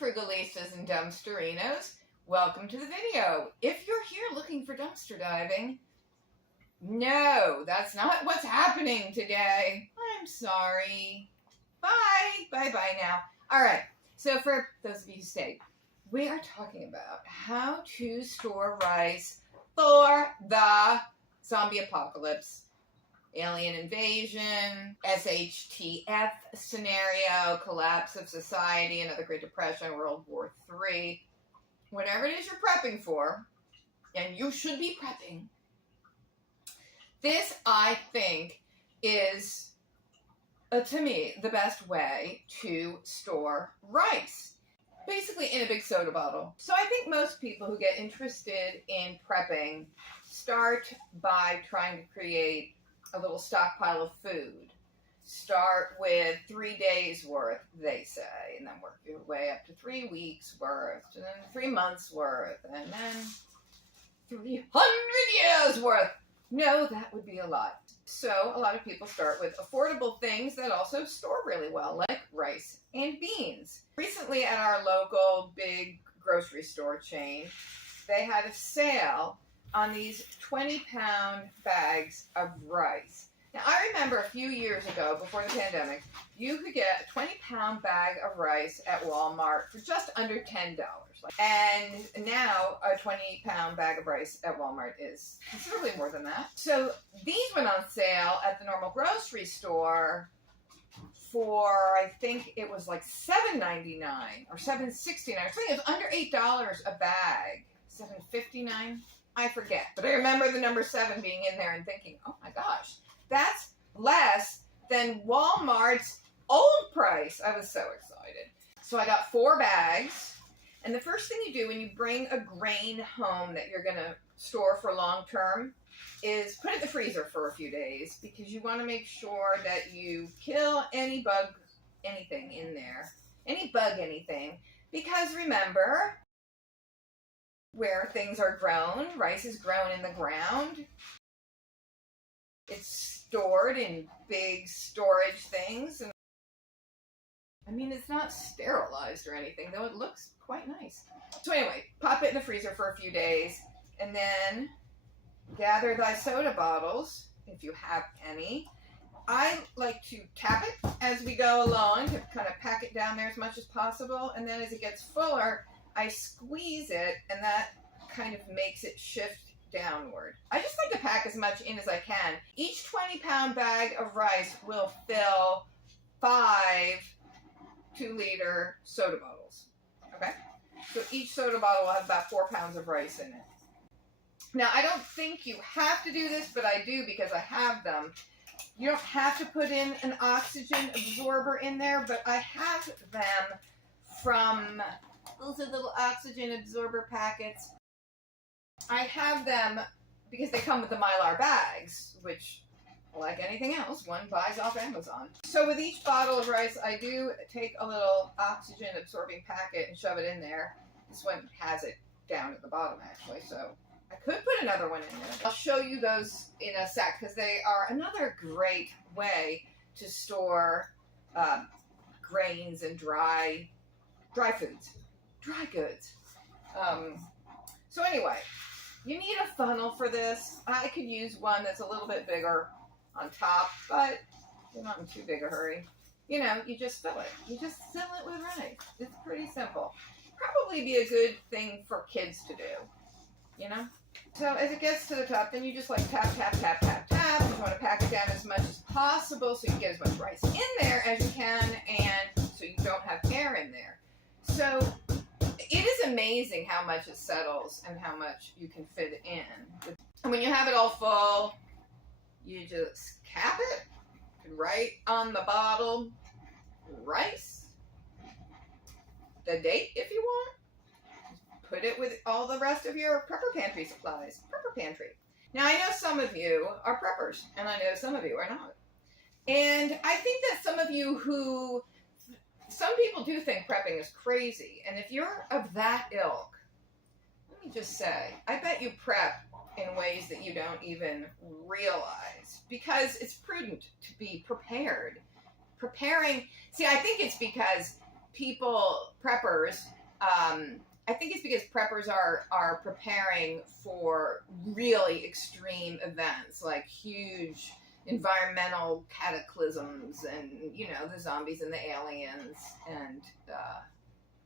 Frugalistas and Dumpsterinos. Welcome to the video. If you're here looking for dumpster diving, no, that's not what's happening today. I'm sorry. Bye. Bye-bye now. All right, so for those of you who stayed, we are talking about how to store rice for the zombie apocalypse, alien invasion, SHTF scenario, collapse of society, another Great Depression, World War III, whatever it is you're prepping for, and you should be prepping. This, I think, is, to me, the best way to store rice. Basically in a big soda bottle. So I think most people who get interested in prepping start by trying to create a little stockpile of food. Start with 3 days worth, they say, and then work your way up to 3 weeks worth, and then 3 months worth, and then 300 years worth. No, that would be a lot. So a lot of people start with affordable things that also store really well, like rice and beans. Recently at our local big grocery store chain, they had a sale on these 20-pound bags of rice. Now, I remember a few years ago, before the pandemic, you could get a 20-pound bag of rice at Walmart for just under $10. And now a 20-pound bag of rice at Walmart is considerably more than that. So these went on sale at the normal grocery store for, I think it was like $7.99 or $7.69. I think it was under $8 a bag. $7.59? I forget. But I remember the number 7 being in there and thinking, oh my gosh, that's less than Walmart's old price. I was so excited. So I got 4 bags. And the first thing you do when you bring a grain home that you're going to store for long term is put it in the freezer for a few days, because you want to make sure that you kill any bug, anything in there, any bug, anything. Because remember, where things are grown, rice is grown in the ground. It's stored in big storage things. And I mean, it's not sterilized or anything, though it looks quite nice. So anyway, pop it in the freezer for a few days, and then gather thy soda bottles, if you have any. I like to tap it as we go along to kind of pack it down there as much as possible, and then as it gets fuller, I squeeze it, and that kind of makes it shift downward. I just like to pack as much in as I can. Each 20-pound bag of rice will fill 5 2-liter soda bottles. Okay? So each soda bottle will have about 4 pounds of rice in it. Now, I don't think you have to do this, but I do because I have them. You don't have to put in an oxygen absorber in there, but I have them from, those are little oxygen absorber packets. I have them because they come with the mylar bags, which, like anything else, one buys off Amazon. So with each bottle of rice, I do take a little oxygen absorbing packet and shove it in there. This one has it down at the bottom, actually, so I could put another one in there. I'll show you those in a sec, because they are another great way to store grains and dry foods, dry goods. So anyway, you need a funnel for this. I could use one that's a little bit bigger on top, but you're not in too big a hurry. You know, you just fill it. You just fill it with rice. It's pretty simple. Probably be a good thing for kids to do, you know? So as it gets to the top, then you just like tap, tap, tap, tap, tap. You want to pack it down as much as possible so you get as much rice in there as you can, and so you don't have air in there. So it is amazing how much it settles and how much you can fit in. And when you have it all full, you just cap it, right on the bottle, rice, the date if you want. Put it with all the rest of your prepper pantry supplies. Prepper pantry. Now, I know some of you are preppers, and I know some of you are not. And I think that some people do think prepping is crazy. And if you're of that ilk, let me just say, I bet you prep in ways that you don't even realize, because it's prudent to be prepared. See, I think it's because preppers, I think it's because preppers are preparing for really extreme events, like huge environmental cataclysms and, you know, the zombies and the aliens and,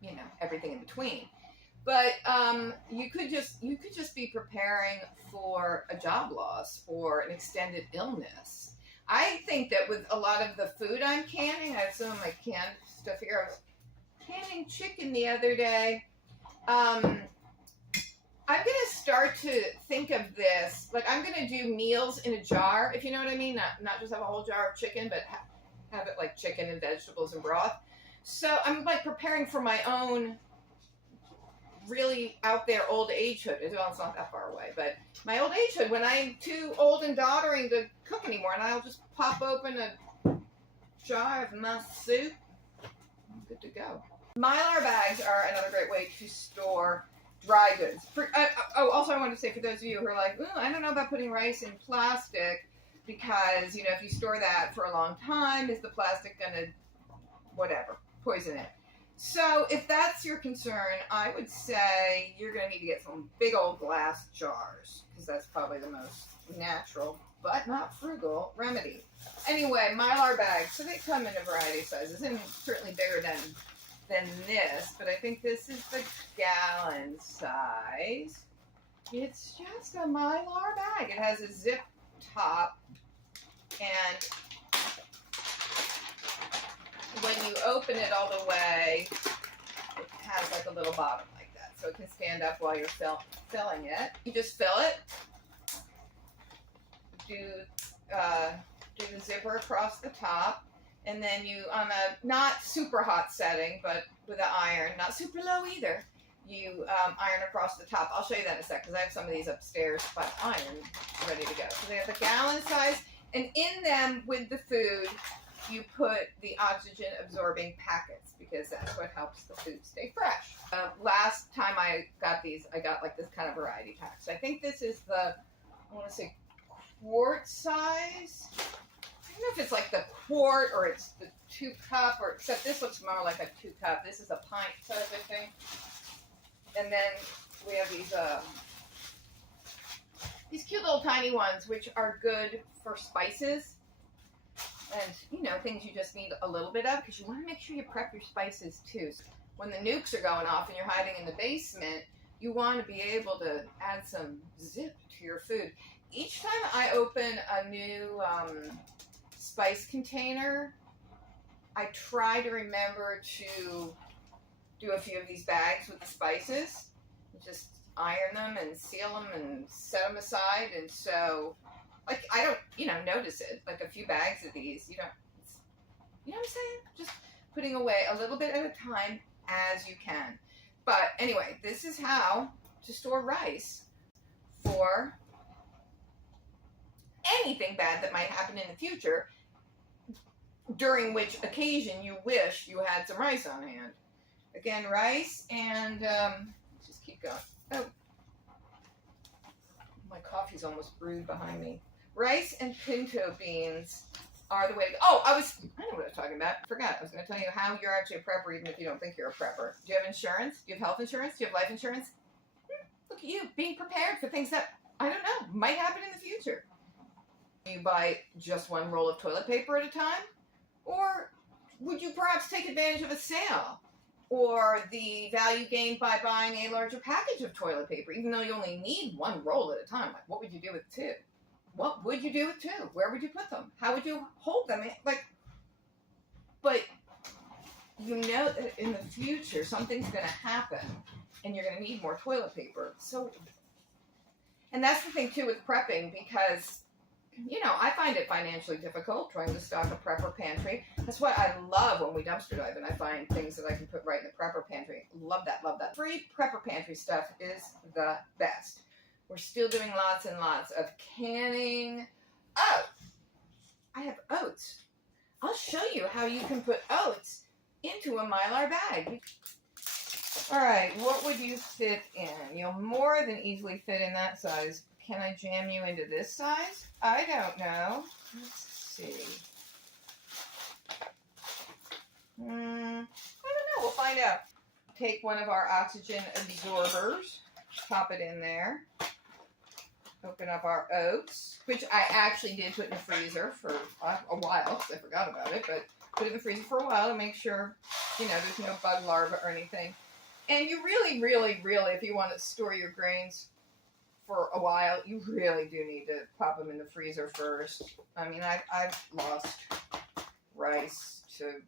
you know, everything in between. But you could just be preparing for a job loss or an extended illness. I think that with a lot of the food I'm canning, I have some of my canned stuff here. I was canning chicken the other day. I'm going to start to think of this, like I'm going to do meals in a jar, if you know what I mean, not just have a whole jar of chicken, but have it like chicken and vegetables and broth. So I'm like preparing for my own really out there old agehood. Well, it's not that far away, but my old agehood when I'm too old and doddering to cook anymore, and I'll just pop open a jar of my soup. I'm good to go. Mylar bags are another great way to store dry goods. Also I wanted to say, for those of you who are like, I don't know about putting rice in plastic, because, you know, if you store that for a long time, is the plastic going to, whatever, poison it? So if that's your concern, I would say you're going to need to get some big old glass jars, because that's probably the most natural, but not frugal, remedy. Anyway, Mylar bags, so they come in a variety of sizes, and certainly bigger than this, but I think this is the gallon size. It's just a Mylar bag. It has a zip top, and when you open it all the way, it has like a little bottom like that, so it can stand up while you're filling it. You just fill it, do the zipper across the top, and then you, on a not super hot setting, but with an iron, not super low either, you iron across the top. I'll show you that in a sec, because I have some of these upstairs by iron ready to go. So they have the gallon size, and in them with the food, you put the oxygen absorbing packets, because that's what helps the food stay fresh. Last time I got these, I got like this kind of variety pack. So I think this is the, I want to say quart size. I don't know if it's like the quart or it's the 2 cup, or except this looks more like a 2 cup. This is a pint size, I think. And then we have these cute little tiny ones, which are good for spices and, you know, things you just need a little bit of, because you want to make sure you prep your spices too. So when the nukes are going off and you're hiding in the basement, you want to be able to add some zip to your food. Each time I open a new spice container, I try to remember to do a few of these bags with the spices. Just iron them and seal them and set them aside. And so, like, I don't, you know, notice it. Like a few bags of these, you know what I'm saying? Just putting away a little bit at a time as you can. But anyway, this is how to store rice for anything bad that might happen in the future, during which occasion you wish you had some rice on hand. Again, rice and, just keep going. Oh, my coffee's almost brewed behind me. Rice and pinto beans are the way to go. Oh, I know what I was talking about. Forgot. I was going to tell you how you're actually a prepper, even if you don't think you're a prepper. Do you have insurance? Do you have health insurance? Do you have life insurance? Look at you, being prepared for things that, I don't know, might happen in the future. You buy just one roll of toilet paper at a time? Or would you perhaps take advantage of a sale? Or the value gained by buying a larger package of toilet paper, even though you only need one roll at a time? Like, what would you do with 2? What would you do with 2? Where would you put them? How would you hold them? Like, but you know that in the future something's going to happen and you're going to need more toilet paper. So, and that's the thing too with prepping, because, you know, I find it financially difficult trying to stock a prepper pantry. That's why I love when we dumpster dive and I find things that I can put right in the prepper pantry. Love that, love that. Free prepper pantry stuff is the best. We're still doing lots and lots of canning. Oh, I have oats. I'll show you how you can put oats into a Mylar bag. All right, what would you fit in? You'll more than easily fit in that size. Can I jam you into this size? I don't know. Let's see. I don't know. we'll find out. Take one of our oxygen absorbers, pop it in there. Open up our oats, which I actually did put in the freezer for a while because I forgot about it, but put it in the freezer for a while to make sure, you know, there's no bug larvae or anything. And you really, really, really, if you want to store your grains for a while, you really do need to pop them in the freezer first. I mean, I've lost rice to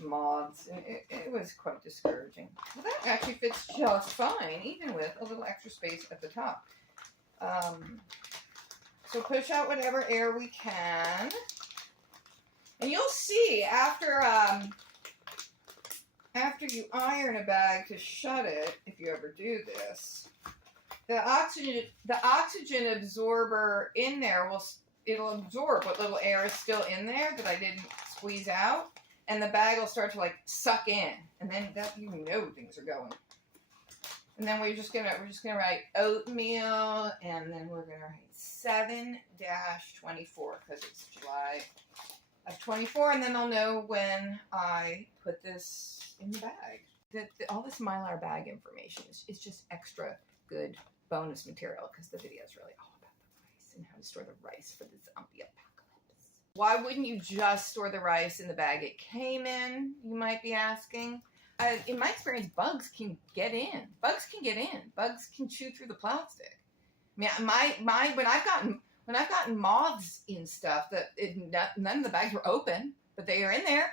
moths, and it was quite discouraging. Well, that actually fits just fine, even with a little extra space at the top. So push out whatever air we can, and you'll see after you iron a bag to shut it, if you ever do this, the oxygen absorber in there it'll absorb what little air is still in there that I didn't squeeze out, and the bag will start to like suck in, and then that, you know, things are going. And then we're just gonna write oatmeal, and then we're gonna write 7-24 because it's July of 24, and then I'll know when I put this in the bag. All this mylar bag information is just extra good bonus material because the video is really all about the rice and how to store the rice for the zombie apocalypse. Why wouldn't you just store the rice in the bag it came in, you might be asking? In my experience, bugs can get in. Bugs can chew through the plastic. I mean, when I've gotten moths in stuff none of the bags were open, but they are in there.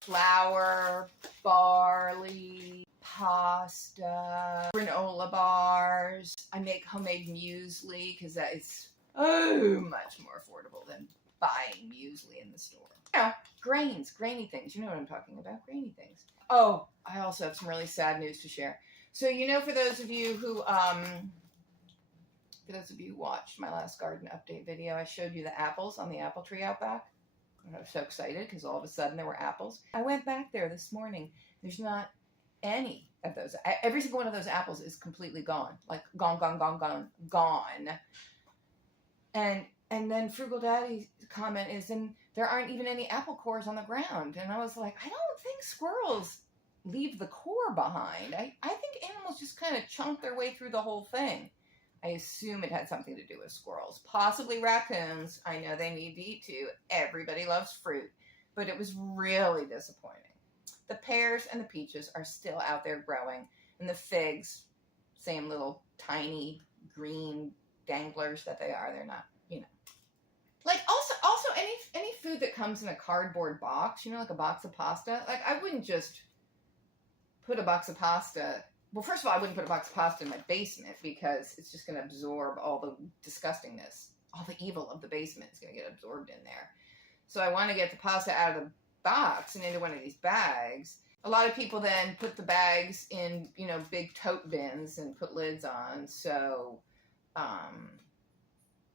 Flour, barley, pasta, granola bars. I make homemade muesli because that is much more affordable than buying muesli in the store. You know, grainy things. You know what I'm talking about, grainy things. Oh, I also have some really sad news to share. So, you know, for those of you who watched my last garden update video, I showed you the apples on the apple tree out back. I was so excited because all of a sudden there were apples. I went back there this morning. There's not any of those. Every single one of those apples is completely gone. Like gone. And then Frugal Daddy's comment is, and there aren't even any apple cores on the ground. And I was like, I don't think squirrels leave the core behind. I think animals just kind of chunk their way through the whole thing. I assume it had something to do with squirrels. Possibly raccoons. I know they need to eat too. Everybody loves fruit. But it was really disappointing. The pears and the peaches are still out there growing. And the figs, same little tiny green danglers that they are. They're not, you know. Like also any food that comes in a cardboard box, you know, like a box of pasta. Like I wouldn't just put a box of pasta. Well, first of all, I wouldn't put a box of pasta in my basement because it's just going to absorb all the disgustingness, all the evil of the basement is going to get absorbed in there. So I want to get the pasta out of the box and into one of these bags. A lot of people then put the bags in, you know, big tote bins and put lids on. So,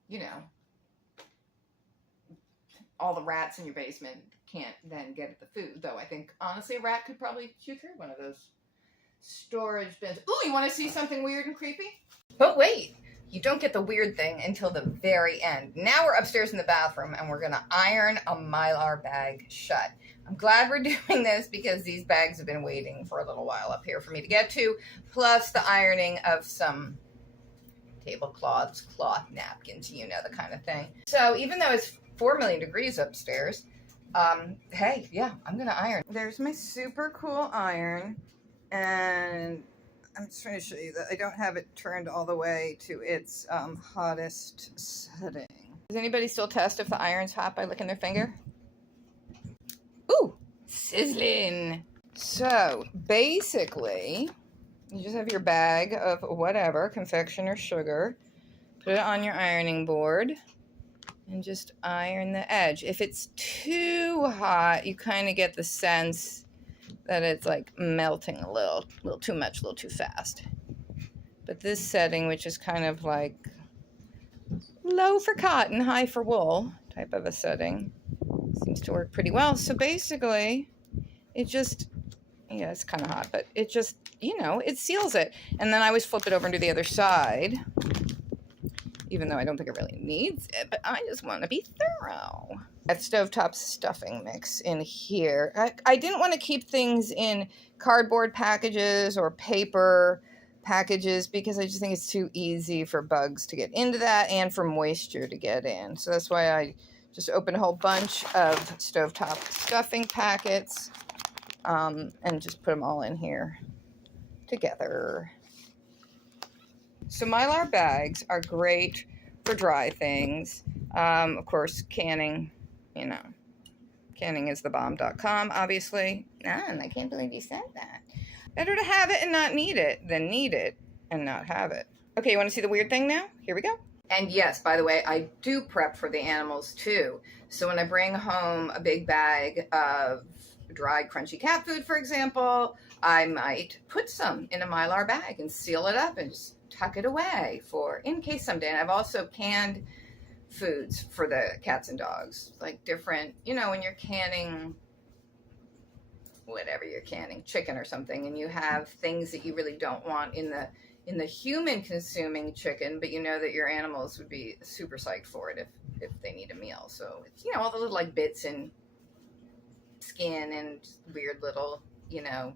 you know, all the rats in your basement can't then get at the food. Though I think, honestly, a rat could probably chew through one of those storage bins. Ooh, you want to see something weird and creepy? But wait, you don't get the weird thing until the very end. Now we're upstairs in the bathroom and we're going to iron a mylar bag shut. I'm glad we're doing this because these bags have been waiting for a little while up here for me to get to, plus the ironing of some tablecloths, cloth napkins, you know, the kind of thing. So even though it's 4 million degrees upstairs, hey, yeah, I'm going to iron. There's my super cool iron. And I'm just trying to show you that I don't have it turned all the way to its hottest setting. Does anybody still test if the iron's hot by licking their finger? Ooh, sizzling. So basically, you just have your bag of whatever, confection or sugar. Put it on your ironing board and just iron the edge. If it's too hot, you kind of get the sense that it's like melting a little too much, a little too fast. But this setting, which is kind of like low for cotton, high for wool type of a setting, seems to work pretty well. So basically, it just, yeah, it's kind of hot, but it just, you know, it seals it. And then I always flip it over to the other side, even though I don't think it really needs it, but I just want to be thorough. I have stovetop stuffing mix in here. I didn't want to keep things in cardboard packages or paper packages because I just think it's too easy for bugs to get into that and for moisture to get in. So that's why I just opened a whole bunch of stovetop stuffing packets and just put them all in here together. So mylar bags are great for dry things. Of course, canning, you know, canning is the bomb.com, obviously. And I can't believe you said that. Better to have it and not need it than need it and not have it. Okay, you want to see the weird thing now? Here we go. And yes, by the way, I do prep for the animals too. So when I bring home a big bag of dried crunchy cat food, for example, I might put some in a mylar bag and seal it up and just tuck it away for in case someday. And I've also canned foods for the cats and dogs, like different, you know, when you're canning whatever you're canning, chicken or something, and you have things that you really don't want in the human consuming chicken, but you know that your animals would be super psyched for it if they need a meal. So it's, you know, all the little like bits and skin and weird little, you know,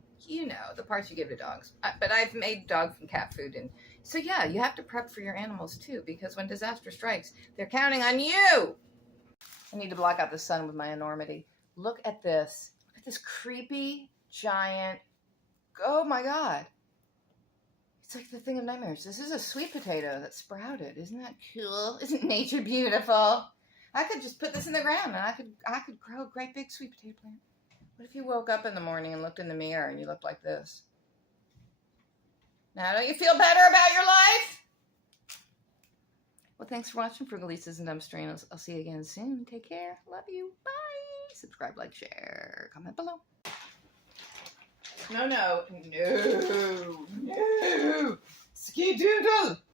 the parts you give to dogs. But I've made dog and cat food, and so yeah, you have to prep for your animals too, because when disaster strikes, they're counting on you. I need to block out the sun with my enormity. Look at this. Look at this creepy giant. Oh my God. It's like the thing of nightmares. This is a sweet potato that sprouted. Isn't that cool? Isn't nature beautiful? I could just put this in the ground and I could grow a great big sweet potato plant. What if you woke up in the morning and looked in the mirror and you looked like this? Now, don't you feel better about your life? Well, thanks for watching Frugalistas and Dumpster. I'll see you again soon. Take care. Love you. Bye. Subscribe, like, share, comment below. No. Skidoodle.